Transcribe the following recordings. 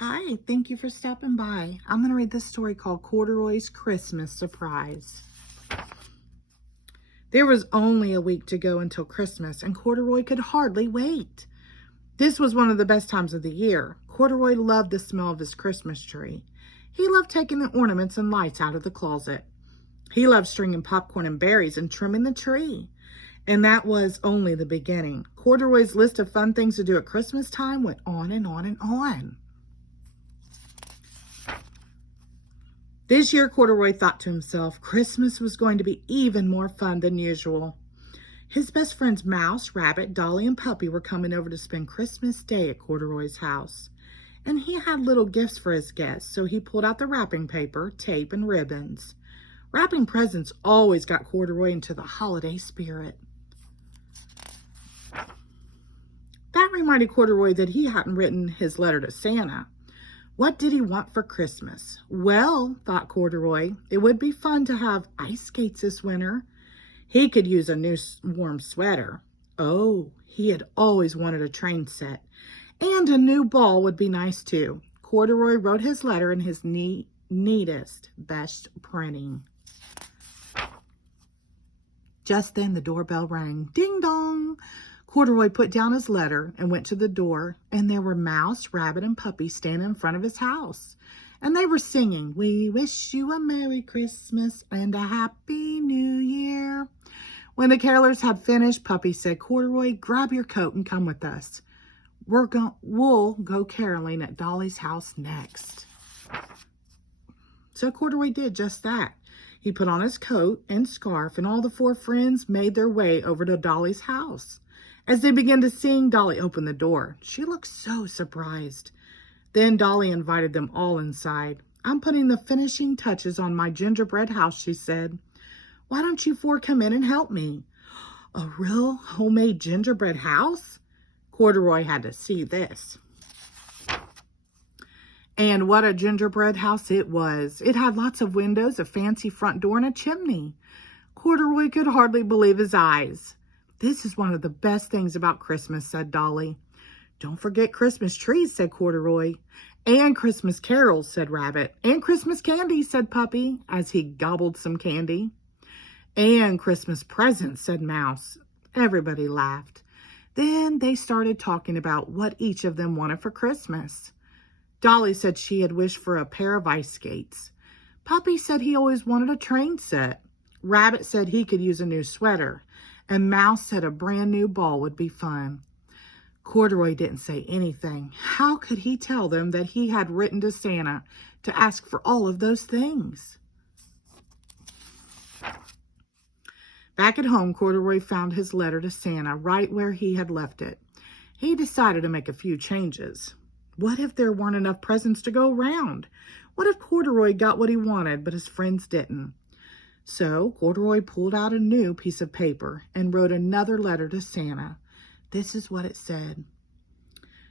Hi, thank you for stopping by. I'm going to read this story called Corduroy's Christmas Surprise. There was only a week to go until Christmas, and Corduroy could hardly wait. This was one of the best times of the year. Corduroy loved the smell of his Christmas tree. He loved taking the ornaments and lights out of the closet. He loved stringing popcorn and berries and trimming the tree. And that was only the beginning. Corduroy's list of fun things to do at Christmas time went on and on and on. This year, Corduroy thought to himself, Christmas was going to be even more fun than usual. His best friends Mouse, Rabbit, Dolly, and Puppy were coming over to spend Christmas Day at Corduroy's house. And he had little gifts for his guests, so he pulled out the wrapping paper, tape, and ribbons. Wrapping presents always got Corduroy into the holiday spirit. That reminded Corduroy that he hadn't written his letter to Santa. What did he want for Christmas? Well, thought Corduroy, it would be fun to have ice skates this winter. He could use a new warm sweater. Oh, he had always wanted a train set. And a new ball would be nice too. Corduroy wrote his letter in his neatest, best printing. Just then the doorbell rang. Ding dong! Corduroy put down his letter and went to the door, and there were Mouse, Rabbit, and Puppy standing in front of his house. And they were singing, "We wish you a Merry Christmas and a Happy New Year." When the carolers had finished, Puppy said, "Corduroy, grab your coat and come with us. We'll go caroling at Dolly's house next." So Corduroy did just that. He put on his coat and scarf, and all the four friends made their way over to Dolly's house. As they began to sing, Dolly opened the door. She looked so surprised. Then Dolly invited them all inside. "I'm putting the finishing touches on my gingerbread house," she said. "Why don't you four come in and help me?" A real homemade gingerbread house? Corduroy had to see this. And what a gingerbread house it was. It had lots of windows, a fancy front door, and a chimney. Corduroy could hardly believe his eyes. "This is one of the best things about Christmas," said Dolly. "Don't forget Christmas trees," said Corduroy. "And Christmas carols," said Rabbit. "And Christmas candy," said Puppy, as he gobbled some candy. "And Christmas presents," said Mouse. Everybody laughed. Then they started talking about what each of them wanted for Christmas. Dolly said she had wished for a pair of ice skates. Puppy said he always wanted a train set. Rabbit said he could use a new sweater. And Mouse said a brand new ball would be fun. Corduroy didn't say anything. How could he tell them that he had written to Santa to ask for all of those things? Back at home, Corduroy found his letter to Santa right where he had left it. He decided to make a few changes. What if there weren't enough presents to go around? What if Corduroy got what he wanted, but his friends didn't? So Corduroy pulled out a new piece of paper and wrote another letter to Santa. This is what it said.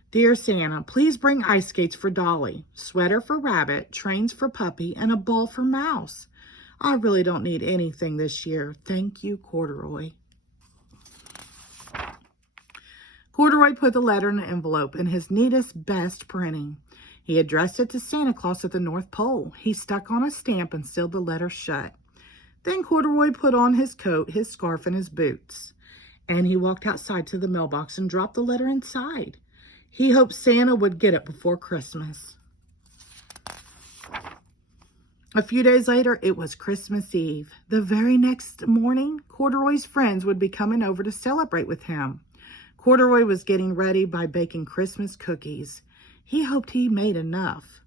"Dear Santa, please bring ice skates for Dolly, sweater for Rabbit, trains for Puppy, and a ball for Mouse. I really don't need anything this year. Thank you, Corduroy." Corduroy put the letter in an envelope in his neatest, best printing. He addressed it to Santa Claus at the North Pole. He stuck on a stamp and sealed the letter shut. Then Corduroy put on his coat, his scarf, and his boots. And he walked outside to the mailbox and dropped the letter inside. He hoped Santa would get it before Christmas. A few days later, it was Christmas Eve. The very next morning, Corduroy's friends would be coming over to celebrate with him. Corduroy was getting ready by baking Christmas cookies. He hoped he made enough.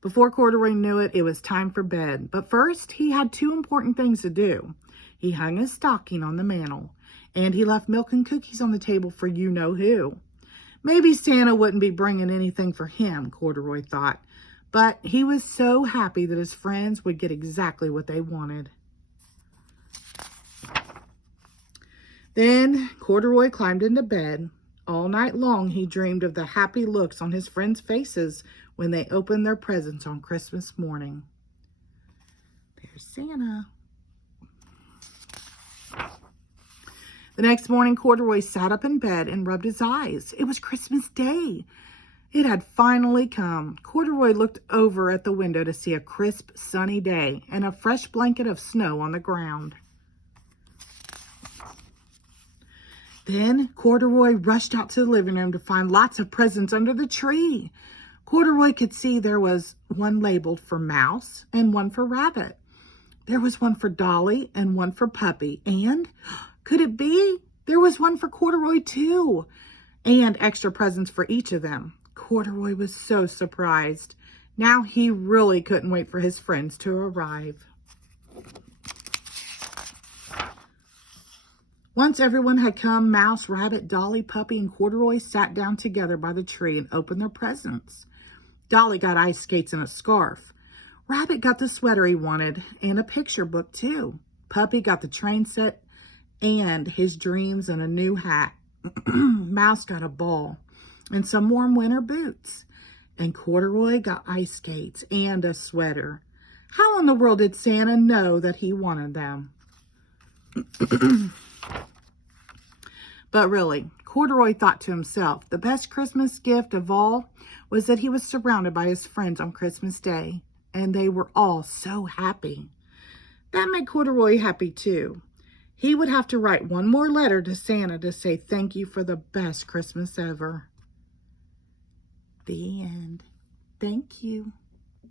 Before Corduroy knew it, it was time for bed. But first, he had two important things to do. He hung his stocking on the mantle, and he left milk and cookies on the table for you-know-who. Maybe Santa wouldn't be bringing anything for him, Corduroy thought, but he was so happy that his friends would get exactly what they wanted. Then Corduroy climbed into bed. All night long, he dreamed of the happy looks on his friends' faces when they opened their presents on Christmas morning. There's Santa. The next morning, Corduroy sat up in bed and rubbed his eyes. It was Christmas Day. It had finally come. Corduroy looked over at the window to see a crisp, sunny day and a fresh blanket of snow on the ground. Then Corduroy rushed out to the living room to find lots of presents under the tree. Corduroy could see there was one labeled for Mouse and one for Rabbit. There was one for Dolly and one for Puppy. And, could it be? There was one for Corduroy too. And extra presents for each of them. Corduroy was so surprised. Now he really couldn't wait for his friends to arrive. Once everyone had come, Mouse, Rabbit, Dolly, Puppy, and Corduroy sat down together by the tree and opened their presents. Dolly got ice skates and a scarf. Rabbit got the sweater he wanted and a picture book too. Puppy got the train set and his dreams and a new hat. Mouse got a ball and some warm winter boots. And Corduroy got ice skates and a sweater. How in the world did Santa know that he wanted them? But really, Corduroy thought to himself, the best Christmas gift of all was that he was surrounded by his friends on Christmas Day, and they were all so happy. That made Corduroy happy too. He would have to write one more letter to Santa to say thank you for the best Christmas ever. The end. Thank you.